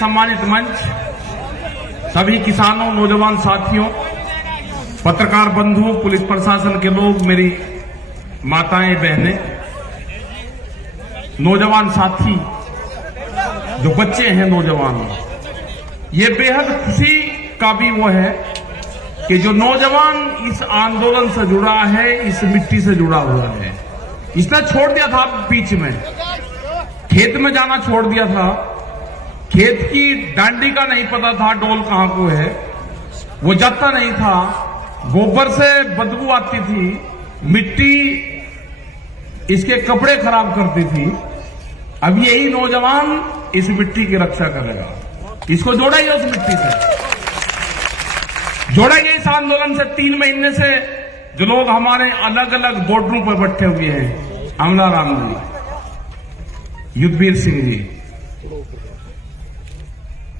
सम्मानित मंच, सभी किसानों, नौजवान साथियों, पत्रकार बंधु, पुलिस प्रशासन के लोग, मेरी माताएं, बहनें, नौजवान साथी, जो बच्चे हैं नौजवान, ये बेहद खुशी का भी वो है कि जो नौजवान इस आंदोलन से जुड़ा है, इस मिट्टी से जुड़ा हुआ है। इसने छोड़ दिया था बीच में, खेत में जाना छोड़ दिया था, खेत की डांडी का नहीं पता था डोल कहां को है, वो जाता नहीं था, गोबर से बदबू आती थी, मिट्टी इसके कपड़े खराब करती थी। अब यही नौजवान इस मिट्टी की रक्षा करेगा, इसको जोड़ा ही उस मिट्टी से, जोड़ा ही इस आंदोलन से। 3 महीने से जो लोग हमारे अलग अलग बॉर्डरों पर बैठे हुए हैं, अमलाराम जी, युद्धवीर सिंह जी,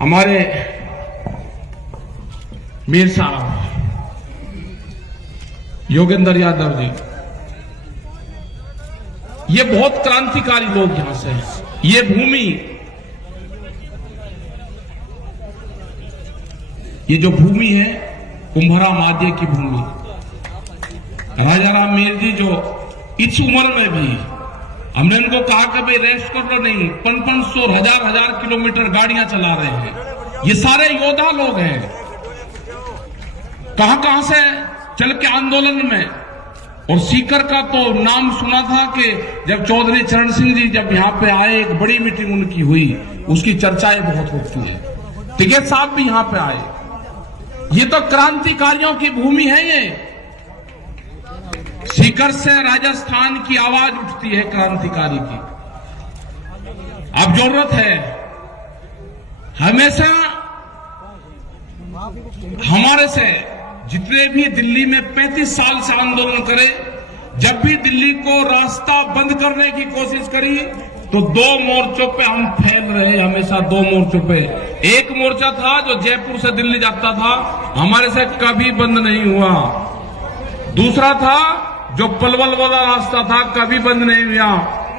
हमारे मीर साहब, योगेंद्र यादव जी, ये बहुत क्रांतिकारी लोग यहां से हैं। ये भूमि, ये जो भूमि है कुंभरा माध्य की भूमि, राजा राम मीर जी जो इस उम्र में भी हमने उनको कहा कि भाई रेस्ट कर लो, नहीं, 500 हजार किलोमीटर गाड़ियां चला रहे हैं। ये सारे योद्धा लोग हैं, कहां से चल के आंदोलन में। और सीकर का तो नाम सुना था कि जब चौधरी चरण सिंह जी जब यहां पे आए, एक बड़ी मीटिंग उनकी हुई, उसकी चर्चाएं बहुत होती है। टिकैत साहब भी यहां पे आए। ये तो क्रांतिकारियों की भूमि है। ये सीकर से राजस्थान की आवाज उठती है क्रांतिकारी की। अब जरूरत है हमेशा हमारे से जितने भी दिल्ली में 35 साल से आंदोलन करे, जब भी दिल्ली को रास्ता बंद करने की कोशिश करी तो 2 मोर्चों पे हम फैल रहे, हमेशा 2 मोर्चों पे। एक मोर्चा था जो जयपुर से दिल्ली जाता था, हमारे से कभी बंद नहीं हुआ। दूसरा था जो पलवल वाला रास्ता था, कभी बंद नहीं हुआ।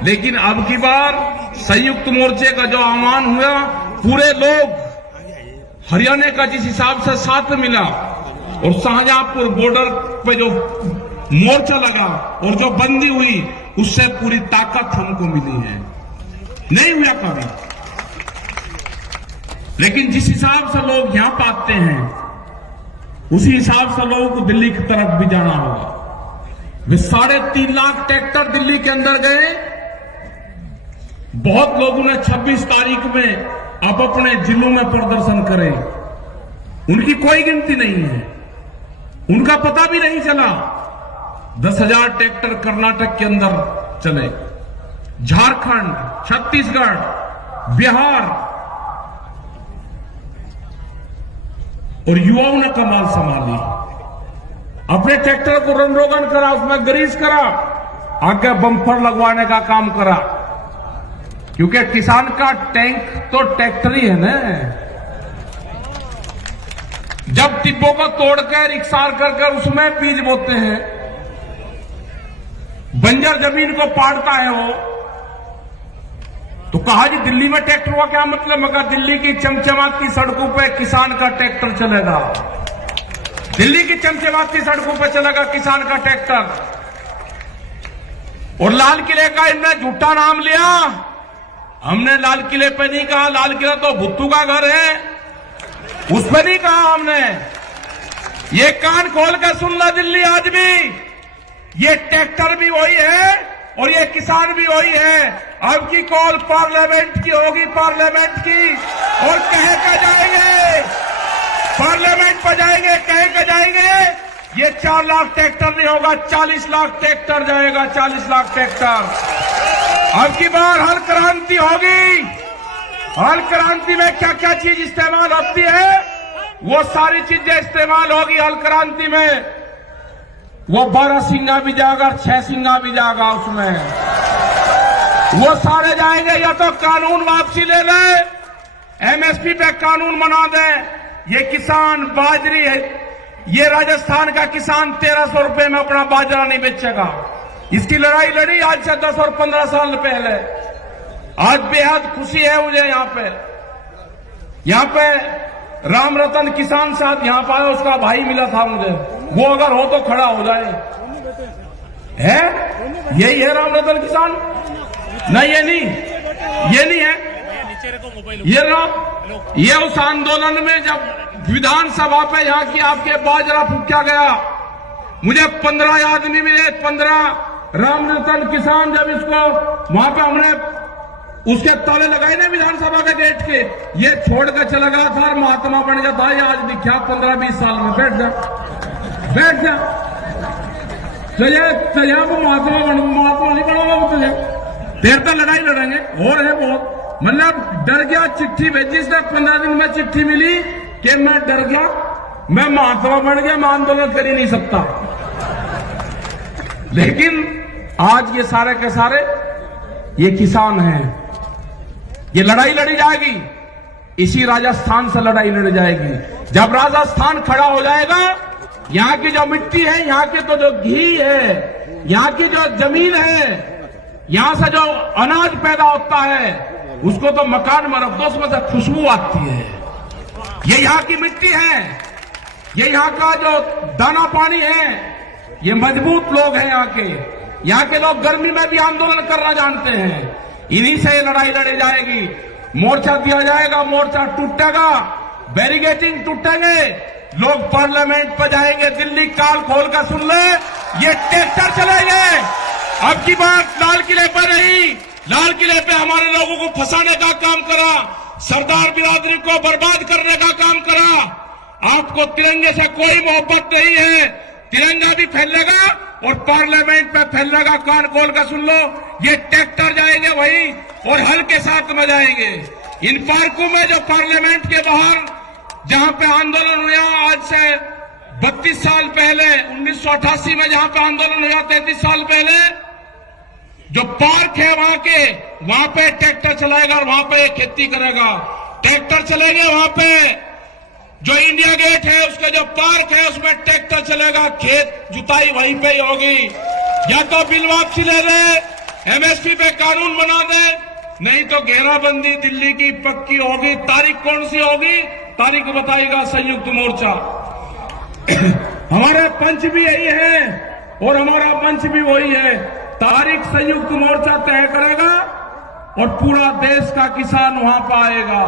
लेकिन अब की बार संयुक्त मोर्चे का जो आह्वान हुआ, पूरे लोग हरियाणा का जिस हिसाब से साथ मिला और शाहजहांपुर बॉर्डर पे जो मोर्चा लगा और जो बंदी हुई, उससे पूरी ताकत हमको मिली है। नहीं हुआ कभी। लेकिन जिस हिसाब से लोग यहां पाते हैं, उसी हिसाब से लोगों को दिल्ली की तरफ भी जाना होगा। वे 3.5 लाख ट्रैक्टर दिल्ली के अंदर गए। बहुत लोगों ने 26 तारीख में अब अपने जिलों में प्रदर्शन करे। उनकी कोई गिनती नहीं है, उनका पता भी नहीं चला। 10,000 ट्रैक्टर कर्नाटक के अंदर चले, झारखंड, छत्तीसगढ़, बिहार, और युवाओं ने कमाल संभाली। अपने ट्रैक्टर को रन रोगन करा, उसमें ग्रीस करा, आगे बम्पर लगवाने का काम करा, क्योंकि किसान का टैंक तो ट्रैक्टर ही है ना। जब टिब्बों को तोड़कर इकसार कर उसमें बीज बोते हैं, बंजर जमीन को पाड़ता है वो, तो कहा जी दिल्ली में ट्रैक्टर हुआ, क्या मतलब? मगर दिल्ली की चमचमाती सड़कों पे किसान का ट्रैक्टर चलेगा, दिल्ली की चमचमाती सड़कों पे चलेगा किसान का ट्रैक्टर। और लाल किले का इनने झूठा नाम लिया। हमने लाल किले पे नहीं कहा, लाल किला तो भुट्टू का घर है, उस पर नहीं कहा हमने। ये कान खोल कर सुन ला दिल्ली, आज भी ये ट्रैक्टर भी वही है और ये किसान भी वही है। अब की कॉल पार्लियामेंट की होगी, पार्लियामेंट की, और कह कर जाएंगे, पार्लियामेंट पर जाएंगे, कह कर जाएंगे। ये 4 लाख ट्रैक्टर नहीं होगा, 40 लाख ट्रैक्टर जाएगा, 40 लाख ट्रैक्टर। अब की बार हर क्रांति होगी। हर क्रांति में क्या क्या चीज इस्तेमाल होती है, वो सारी चीजें इस्तेमाल होगी हल क्रांति में। वो 12 सिंगा भी जाएगा, 6 सिंगा भी जाएगा, उसमें वो सारे जाएंगे। या तो कानून वापसी ले ले, एमएसपी पे कानून बना दे। ये किसान बाजरी है, ये राजस्थान का किसान 1300 रुपए में अपना बाजरा नहीं बेचेगा। इसकी लड़ाई लड़ी आज से 10 और 15 साल पहले। आज बेहद खुशी है मुझे यहाँ पे यहाँ पे राम रतन किसान साहब यहाँ पर आया, उसका भाई मिला था मुझे, वो अगर हो तो खड़ा हो जाए। है यही है राम रतन किसान? नहीं, ये नहीं है। ये उस आंदोलन में जब विधानसभा पे यहाँ की आपके बाजरा फूका गया, मुझे 15 आदमी मिले, 15 राम रतन किसान, जब इसको वहां पे हमने उसके ताले लगाए ना विधानसभा के गेट के, ये छोड़ कर चला गया था और महात्मा बन गया था। ये आज दिखा 15-20 साल में। बैठ जा तुझे वो महात्मा नहीं बनाओगे तुझे। देर तक लड़ाई लड़ेंगे और है बहुत। मतलब डर गया, चिट्ठी भेजी इसने, 15 दिन में चिट्ठी मिली कि मैं डर गया, मैं महात्मा बन गया, मैं आंदोलन कर ही नहीं सकता। लेकिन आज ये सारे के सारे ये किसान हैं। ये लड़ाई लड़ी जाएगी, इसी राजस्थान से लड़ाई लड़ी जाएगी। जब राजस्थान खड़ा हो जाएगा, यहाँ की जो मिट्टी है, यहाँ के तो जो घी है, यहाँ की जो जमीन है, यहाँ से जो अनाज पैदा होता है, उसको तो मकान में रख दो, उसमें से खुशबू आती है। ये यहाँ की मिट्टी है, ये यहाँ का जो दाना पानी है, ये मजबूत लोग हैं यहाँ के लोग गर्मी में भी आंदोलन करना जानते हैं। इन्हीं से लड़ाई लड़ी जाएगी। मोर्चा दिया जाएगा, मोर्चा टूटेगा, बैरिकेडिंग टूटेंगे, लोग पार्लियामेंट पर जाएंगे। दिल्ली काल खोल कर सुन ले, ये ट्रैक्टर चलेंगे। अब की बात लाल किले पर नहीं, लाल किले पे हमारे लोगों को फंसाने का काम करा, सरदार बिरादरी को बर्बाद करने का काम करा। आपको तिरंगे से कोई मोहब्बत नहीं है। तिरंगा भी फैलेगा और पार्लियामेंट पे फैलेगा। कान खोल कर सुन लो, ये ट्रैक्टर जाएंगे वही और हल के साथ में जाएंगे। इन पार्कों में जो पार्लियामेंट के बाहर जहां पे आंदोलन हुआ आज से 32 साल पहले, 1988 में जहां पे आंदोलन हुआ 33 साल पहले, जो पार्क है वहां पे ट्रैक्टर चलाएगा और वहां पे खेती करेगा। ट्रैक्टर चलेंगे वहां पे। जो इंडिया गेट है उसका जो पार्क है उसमें ट्रैक्टर चलेगा, खेत जुताई वहीं पे ही होगी। या तो बिल वापसी ले ले, एमएसपी पे कानून बना दे, नहीं तो घेराबंदी दिल्ली की पक्की होगी। तारीख कौन सी होगी? तारीख बताएगा संयुक्त मोर्चा। हमारे पंच भी यही है और हमारा मंच भी वही है। तारीख संयुक्त मोर्चा तय करेगा और पूरा देश का किसान वहां पर आएगा।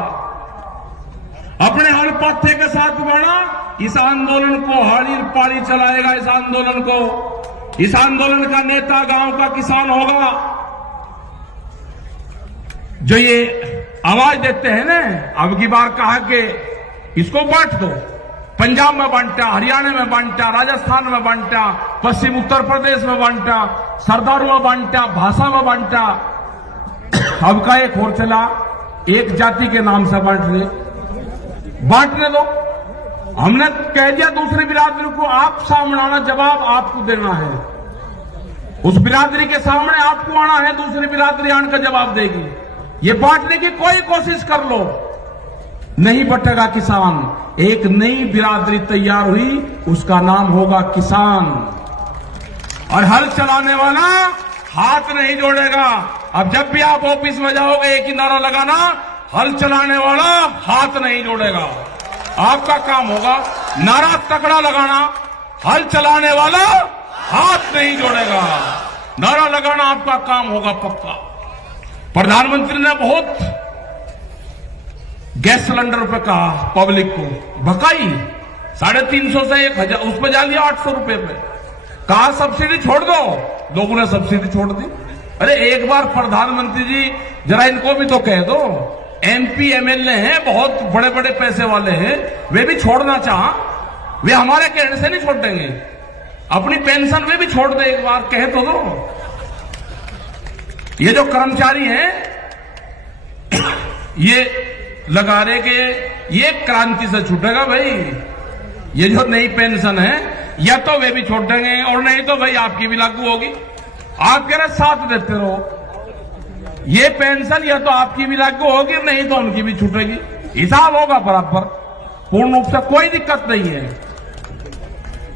अपने हर पत्थे के साथ बढ़ा, इस आंदोलन को हाड़ी पाड़ी चलाएगा। इस आंदोलन का नेता गांव का किसान होगा। जो ये आवाज देते हैं ना, अब की बार कहा कि इसको बांट दो, पंजाब में बांटा, हरियाणा में बांटा, राजस्थान में बांटा, पश्चिम उत्तर प्रदेश में बांटा, सरदारों में बांटा, भाषा में बांटा। अब का एक और चला, एक जाति के नाम से बांटने दो। हमने कह दिया दूसरी बिरादरी को, आप सामने आना, जवाब आपको देना है। उस बिरादरी के सामने आपको आना है, दूसरी बिरादरी आने का जवाब देगी। ये बांटने की कोई कोशिश कर लो, नहीं बटेगा किसान। एक नई बिरादरी तैयार हुई, उसका नाम होगा किसान। और हल चलाने वाला हाथ नहीं जोड़ेगा। अब जब भी आप ऑफिस में जाओगे एक ही नारा लगाना, हल चलाने वाला हाथ नहीं जोड़ेगा। आपका काम होगा नारा तगड़ा लगाना, हल चलाने वाला हाथ नहीं जोड़ेगा। नारा लगाना आपका काम होगा पक्का। प्रधानमंत्री ने बहुत गैस सिलेंडर पे कहा, पब्लिक को भकाई 350 से 1000, उस पर जा लिया 800 रुपए पे। कहा सब्सिडी छोड़ दो, लोगों ने सब्सिडी छोड़ दी। अरे एक बार प्रधानमंत्री जी जरा इनको भी तो कह दो, एमपी एमएलए हैं, बहुत बड़े बड़े पैसे वाले हैं, वे भी छोड़ना चाह, वे हमारे कहने से नहीं छोड़ देंगे। अपनी पेंशन में भी छोड़ दे, एक बार कह तो दो। ये जो कर्मचारी हैं, ये लगा रहे कि ये क्रांति से छूटेगा भाई। ये जो नई पेंशन है, या तो वे भी छोड़ देंगे और नहीं तो भाई आपकी भी लागू होगी। आप कह रहे साथ देते रहो, ये पेंशन या तो आपकी भी लागू होगी, नहीं तो उनकी भी छूटेगी। हिसाब होगा बराबर, पूर्ण रूप से कोई दिक्कत नहीं है।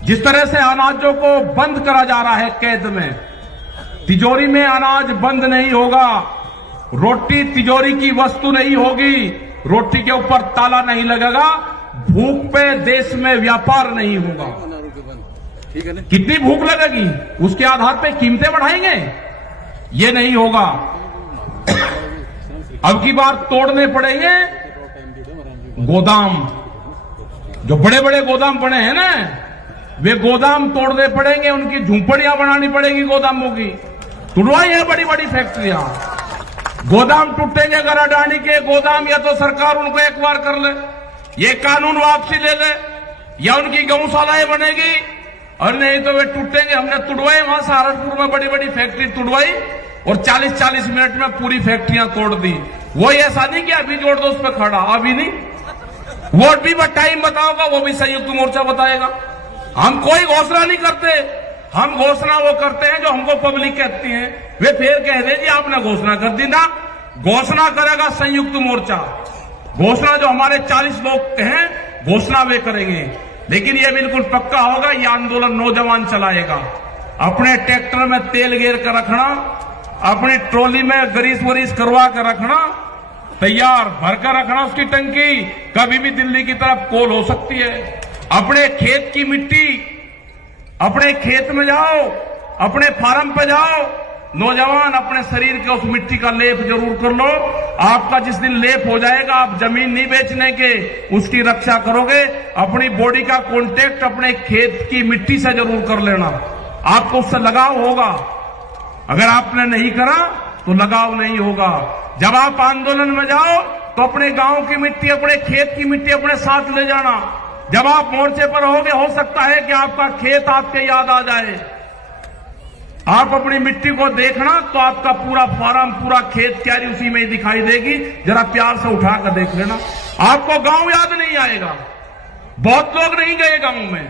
जिस तरह से अनाजों को बंद करा जा रहा है कैद में, तिजोरी में अनाज बंद नहीं होगा। रोटी तिजोरी की वस्तु नहीं होगी, रोटी के ऊपर ताला नहीं लगेगा, भूख पे देश में व्यापार नहीं होगा। कितनी भूख लगेगी उसके आधार पे कीमतें बढ़ाएंगे, ये नहीं होगा। अब की बार तोड़ने पड़ेंगे गोदाम, जो बड़े बड़े गोदाम बने हैं ना, वे गोदाम तोड़ने पड़ेंगे, उनकी झूंपड़ियां बनानी पड़ेगी गोदामों की। तुड़वाई है बड़ी बड़ी फैक्ट्रियां, गोदाम टूटेंगे अगर अडानी के गोदाम, या तो सरकार उनको एक बार कर ले, ये कानून वापसी ले ले, या उनकी गौशालाएं बनेगी, और नहीं तो वे टूटेंगे। हमने तुड़वाई, वहां सहारनपुर में बड़ी बड़ी फैक्ट्री तुड़वाई और 40-40 मिनट में पूरी फैक्ट्रियां तोड़ दी। वो ऐसा नहीं कि अभी जोड़ दो उस पर खड़ा, अभी नहीं, वोट भी टाइम बताओगा, वो भी संयुक्त मोर्चा बताएगा। हम कोई घोषणा नहीं करते, हम घोषणा वो करते हैं जो हमको पब्लिक कहती है। वे फिर कह दे जी आपने घोषणा कर दी ना, घोषणा करेगा संयुक्त मोर्चा, घोषणा जो हमारे 40 लोग हैं घोषणा वे करेंगे। लेकिन ये बिल्कुल पक्का होगा, ये आंदोलन नौजवान चलाएगा। अपने ट्रैक्टर में तेल गेर कर रखना, अपनी ट्रॉली में ग्रीस वरीस करवा कर रखना, तैयार भरकर रखना उसकी टंकी, कभी भी दिल्ली की तरफ कॉल हो सकती है। अपने खेत की मिट्टी, अपने खेत में जाओ, अपने फार्म पे जाओ, नौजवान अपने शरीर के उस मिट्टी का लेप जरूर कर लो। आपका जिस दिन लेप हो जाएगा, आप जमीन नहीं बेचने के, उसकी रक्षा करोगे। अपनी बॉडी का कांटेक्ट अपने खेत की मिट्टी से जरूर कर लेना, आपको उससे लगाव होगा। अगर आपने नहीं करा तो लगाव नहीं होगा। जब आप आंदोलन में जाओ तो अपने गांव की मिट्टी, अपने खेत की मिट्टी अपने साथ ले जाना। जब आप मोर्चे पर होगे, हो सकता है कि आपका खेत आपके याद आ जाए। आप अपनी मिट्टी को देखना तो आपका पूरा फार्म, पूरा खेत क्यारी उसी में ही दिखाई देगी। जरा प्यार से उठा कर देख लेना, आपको गांव याद नहीं आएगा। बहुत लोग नहीं गए गांव में,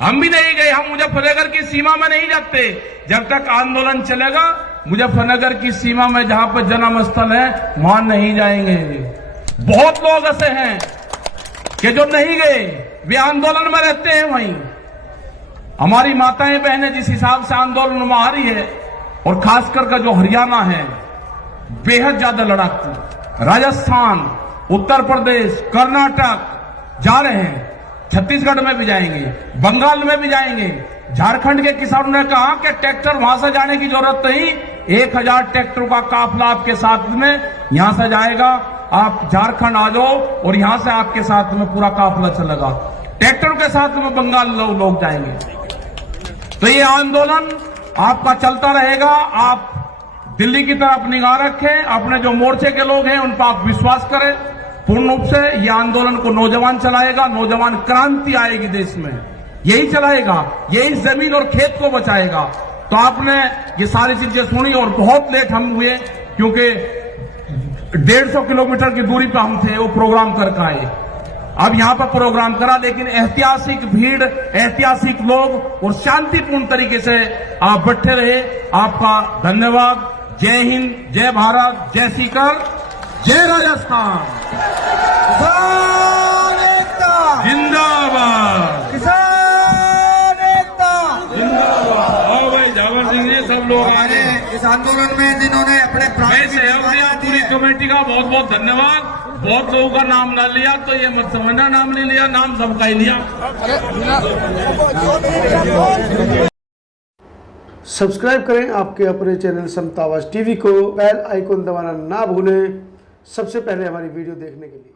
हम भी नहीं गए, हम मुजफ्फरनगर की सीमा में नहीं जाते। जब तक आंदोलन चलेगा मुजफ्फरनगर की सीमा में जहां पर जन्म स्थल है वहां नहीं जाएंगे। बहुत लोग ऐसे हैं कि जो नहीं गए, वे आंदोलन में रहते हैं वहीं। हमारी माताएं बहनें जिस हिसाब से आंदोलन में आ रही है, और खासकर का जो हरियाणा है बेहद ज्यादा लड़ाकू, राजस्थान, उत्तर प्रदेश, कर्नाटक जा रहे हैं, छत्तीसगढ़ में भी जाएंगे, बंगाल में भी जाएंगे। झारखंड के किसानों ने कहा कि ट्रैक्टर वहां से जाने की जरूरत नहीं, 1000 ट्रैक्टरों का काफिला आपके साथ में यहां से जाएगा। आप झारखंड आ जाओ और यहां से आपके साथ में पूरा काफिला चलेगा, ट्रैक्टरों के साथ में बंगाल लोग जाएंगे। तो ये आंदोलन आपका चलता रहेगा। आप दिल्ली की तरफ निगाह रखें, अपने जो मोर्चे के लोग हैं उन पर आप विश्वास करें पूर्ण रूप से। यह आंदोलन को नौजवान चलाएगा, नौजवान क्रांति आएगी देश में, यही चलाएगा, यही जमीन और खेत को बचाएगा। तो आपने ये सारी चीजें सुनी, और बहुत लेट हम हुए क्योंकि 150 किलोमीटर की दूरी पर हम थे, वो प्रोग्राम करके आए। अब यहां पर प्रोग्राम करा, लेकिन ऐतिहासिक भीड़, ऐतिहासिक लोग और शांतिपूर्ण तरीके से आप बैठे रहे। आपका धन्यवाद। जय हिंद, जय भारत, जय सीकर, जय राजस्थान, किसान एकता जिंदाबाद, किसान एकता जिंदाबाद। आओ भाई जावर सिंह जी, सब लोग हमारे इस आंदोलन में जिन्होंने अपने प्राण की सहयोग दिया, पूरी कमेटी का बहुत बहुत धन्यवाद। बहुत लोगों का नाम ना लिया तो ये मत समझना नाम नहीं लिया, नाम सबका ही लिया। सब्सक्राइब करें आपके अपने चैनल समता आवाज टीवी को, बेल आइकन दबाना ना भूलें सबसे पहले हमारी वीडियो देखने के लिए।